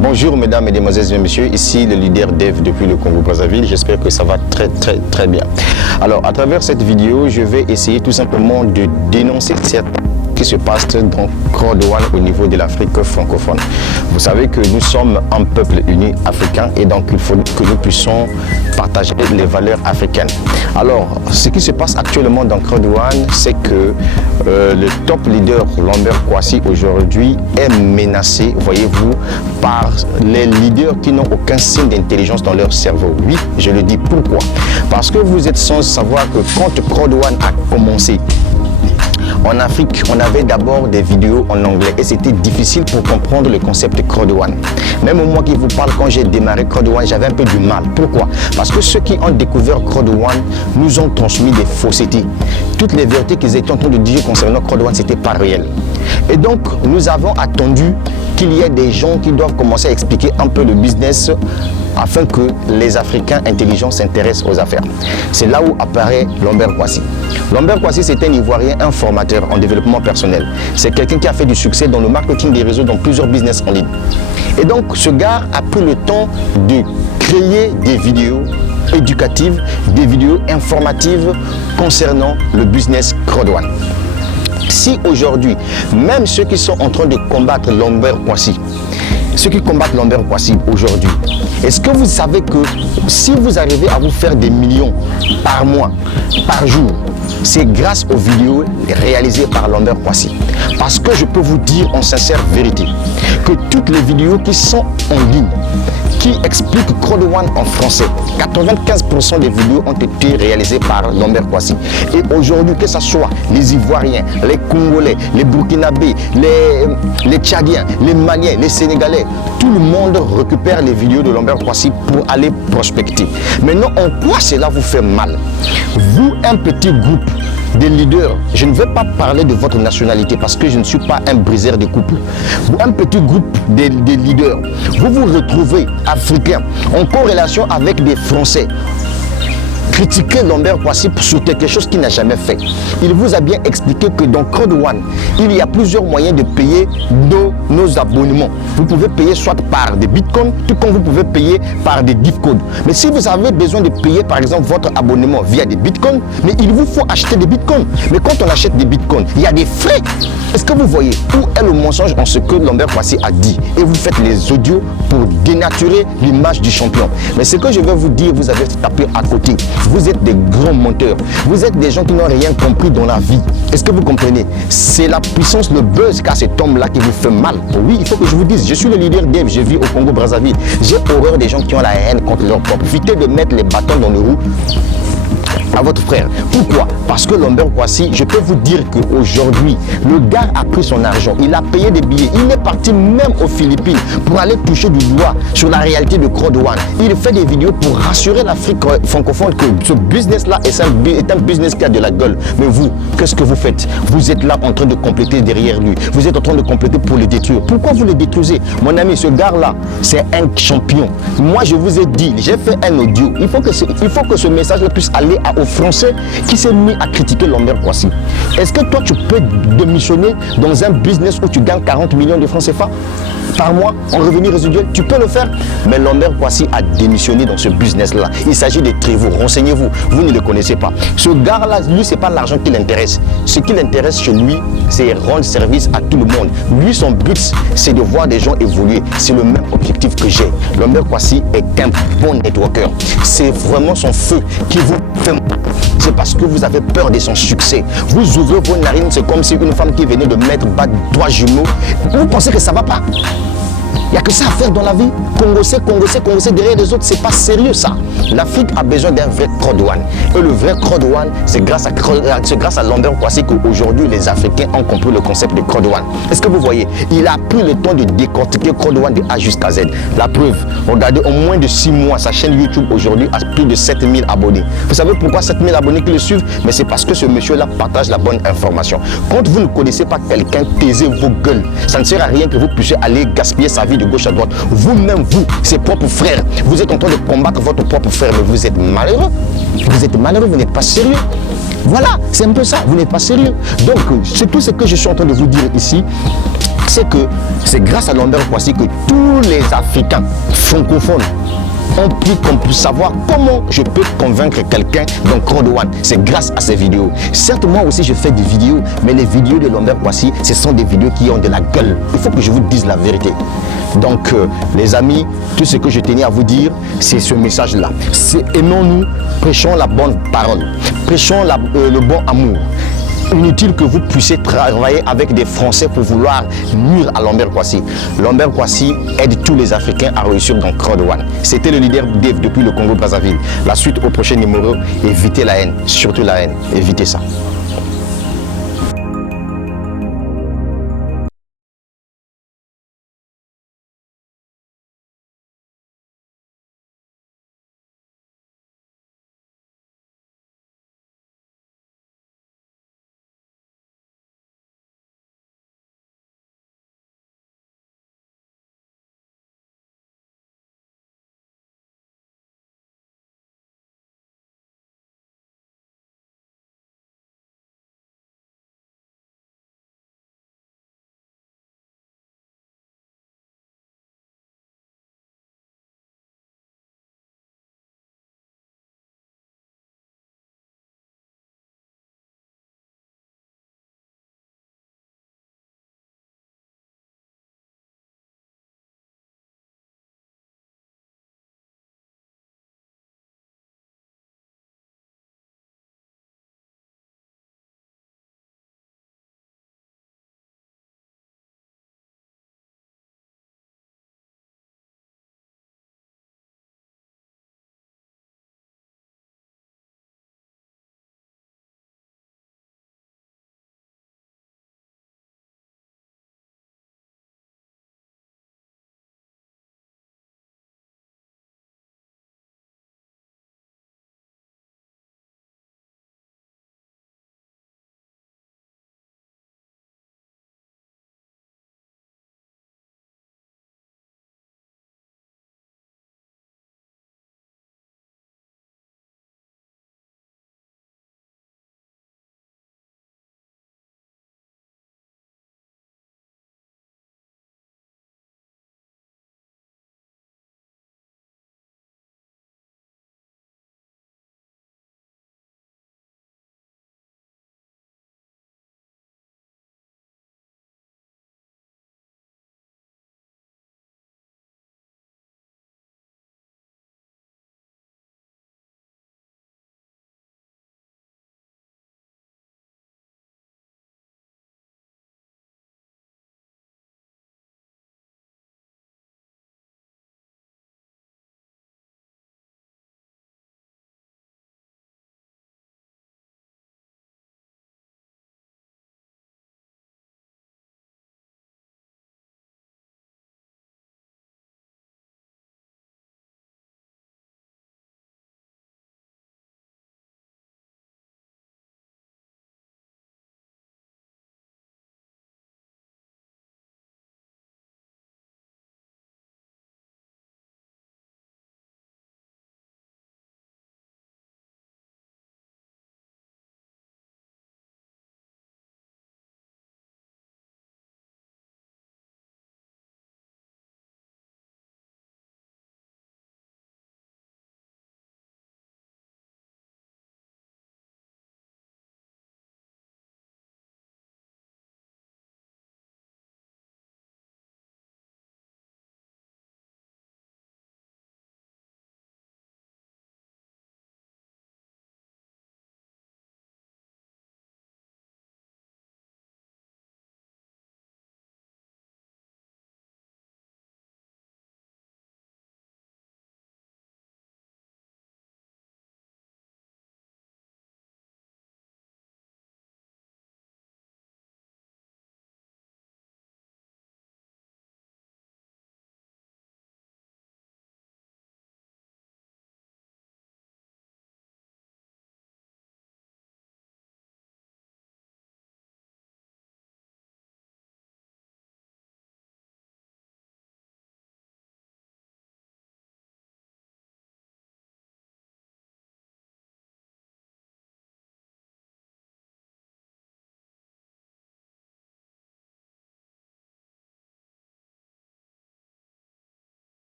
Bonjour mesdames, mesdemoiselles et messieurs, ici le leader Dev depuis le Congo-Brazzaville. J'espère que ça va très bien. Alors à travers cette vidéo, je vais essayer tout simplement de dénoncer certains qui se passe dans Croix-Douane au niveau de l'Afrique francophone. Vous savez que nous sommes un peuple uni africain et donc il faut que nous puissions partager les valeurs africaines. Alors, ce qui se passe actuellement dans Croix-Douane, c'est que le top leader Lambert Kouassi aujourd'hui est menacé, voyez-vous, par les leaders qui n'ont aucun signe d'intelligence dans leur cerveau. Oui, je le dis. Pourquoi? Parce que vous êtes sans savoir que quand Croix-Douane a commencé, en Afrique, on avait d'abord des vidéos en anglais et c'était difficile pour comprendre le concept Croix-Douane. Même moi qui vous parle, quand j'ai démarré Croix-Douane, j'avais un peu du mal. Pourquoi? Parce que ceux qui ont découvert Croix-Douane nous ont transmis des faussetés. Toutes les vérités qu'ils étaient en train de dire concernant Croix-Douane, c'était pas réel. Et donc, nous avons attendu qu'il y ait des gens qui doivent commencer à expliquer un peu le business afin que les Africains intelligents s'intéressent aux affaires. C'est là où apparaît Lambert Kouassi. Lambert Kouassi, c'est un Ivoirien, un formateur en développement personnel. C'est quelqu'un qui a fait du succès dans le marketing des réseaux, dans plusieurs business en ligne. Et donc, ce gars a pris le temps de créer des vidéos éducatives, des vidéos informatives concernant le business Croix-Douane. Si aujourd'hui, même ceux qui sont en train de combattre Lambert Kouassi, ceux qui combattent Lambert Kouassi aujourd'hui, est-ce que vous savez que si vous arrivez à vous faire des millions par mois, par jour, c'est grâce aux vidéos réalisées par Lambert Kouassi? Parce que je peux vous dire en sincère vérité que toutes les vidéos qui sont en ligne, qui expliquent Croix-Douane en français, 95% des vidéos ont été réalisées par Lambert Kouassi. Et aujourd'hui, que ce soit les Ivoiriens, les Congolais, les Burkinabés, les Tchadiens, les Maliens, les Sénégalais, tout le monde récupère les vidéos de Lambert Kouassi pour aller prospecter. Maintenant, en quoi cela vous fait mal? Vous, un petit groupe des leaders, je ne vais pas parler de votre nationalité parce que je ne suis pas un briseur de couple. Un petit groupe des leaders, vous vous retrouvez africains en corrélation avec des Français. Critiquer Lambert Kouassi sur quelque chose qu'il n'a jamais fait. Il vous a bien expliqué que dans Croix-Douane, il y a plusieurs moyens de payer nos abonnements. Vous pouvez payer soit par des bitcoins, tout comme vous pouvez payer par des gift codes. Mais si vous avez besoin de payer par exemple votre abonnement via des bitcoins, mais il vous faut acheter des bitcoins. Mais quand on achète des bitcoins, il y a des frais. Est-ce que vous voyez où est le mensonge en ce que Lambert Kouassi a dit? Et vous faites les audios pour dénaturer l'image du champion. Mais ce que je vais vous dire, vous avez tapé à côté. Vous êtes des grands menteurs. Vous êtes des gens qui n'ont rien compris dans la vie. Est-ce que vous comprenez? C'est la puissance, le buzz qu'a cet homme-là qui vous fait mal. Oui, il faut que je vous dise, je suis le leader Dev, je vis au Congo-Brazzaville. J'ai horreur des gens qui ont la haine contre leur peuple. Évitez de mettre les bâtons dans le roue à votre frère. Pourquoi? Parce que Lambert Kouassi, je peux vous dire qu'aujourd'hui, le gars a pris son argent, il a payé des billets, il est parti même aux Philippines pour aller toucher du doigt sur la réalité de Croix-Douane. Il fait des vidéos pour rassurer l'Afrique francophone que ce business-là est un business qui a de la gueule. Mais vous, qu'est-ce que vous faites? Vous êtes là en train de compléter derrière lui. Vous êtes en train de compléter pour le détruire. Pourquoi vous le détruisez? Mon ami, ce gars-là, c'est un champion. Moi, je vous ai dit, j'ai fait un audio. Il faut que ce message-là puisse aller aux Français qui s'est mis à critiquer Lambert Kouassi. Est-ce que toi, tu peux démissionner dans un business où tu gagnes 40 millions de francs CFA par mois en revenu résiduel? Tu peux le faire. Mais Lambert Kouassi a démissionné dans ce business-là. Il s'agit de Trévoux. Renseignez-vous. Vous ne le connaissez pas. Ce gars-là, lui, c'est pas l'argent qui l'intéresse. Ce qui l'intéresse chez lui, c'est rendre service à tout le monde. Lui, son but, c'est de voir des gens évoluer. C'est le même objectif que j'ai. Lambert Kouassi est un bon networker. C'est vraiment son feu qui vous fait mal. C'est parce que vous avez peur de son succès. Vous ouvrez vos narines, c'est comme si une femme qui venait de mettre bas 3 jumeaux. Vous pensez que ça va pas? Il n'y a que ça à faire dans la vie. Congosser derrière les autres, c'est pas sérieux ça. L'Afrique a besoin d'un vrai Croix-Douane. Et le vrai Croix-Douane, c'est grâce à Lambert Kouassi qu'aujourd'hui les Africains ont compris le concept de Croix-Douane. Est-ce que vous voyez? Il a pris le temps de décortiquer Croix-Douane de A jusqu'à Z. La preuve, regardez, en moins de 6 mois, sa chaîne YouTube aujourd'hui a plus de 7000 abonnés. Vous savez pourquoi 7000 abonnés qui le suivent? Mais c'est parce que ce monsieur-là partage la bonne information. Quand vous ne connaissez pas quelqu'un, taisez vos gueules. Ça ne sert à rien que vous puissiez aller gaspiller sa vie de gauche à droite. Vous-même, vous, ses propres frères, vous êtes en train de combattre votre propre frère, mais vous êtes malheureux. Vous êtes malheureux, vous n'êtes pas sérieux. Voilà, c'est un peu ça, vous n'êtes pas sérieux. Donc, c'est tout ce que je suis en train de vous dire ici. c'est que c'est grâce à Lambert Kouassi que tous les Africains francophones ont pu savoir comment je peux convaincre quelqu'un d'un Code One. C'est grâce à ces vidéos. Certes, moi aussi, je fais des vidéos, mais les vidéos de Lambert Kouassi, ce sont des vidéos qui ont de la gueule. Il faut que je vous dise la vérité. Donc, les amis, tout ce que je tenais à vous dire, c'est ce message-là. C'est aimons-nous, prêchons la bonne parole, prêchons le bon amour. Inutile que vous puissiez travailler avec des Français pour vouloir nuire à Lambert Kouassi. Lambert Kouassi aide tous les Africains à réussir dans Code One. C'était le leader Dave depuis le Congo-Brazzaville. La suite au prochain numéro, évitez la haine, surtout la haine, évitez ça.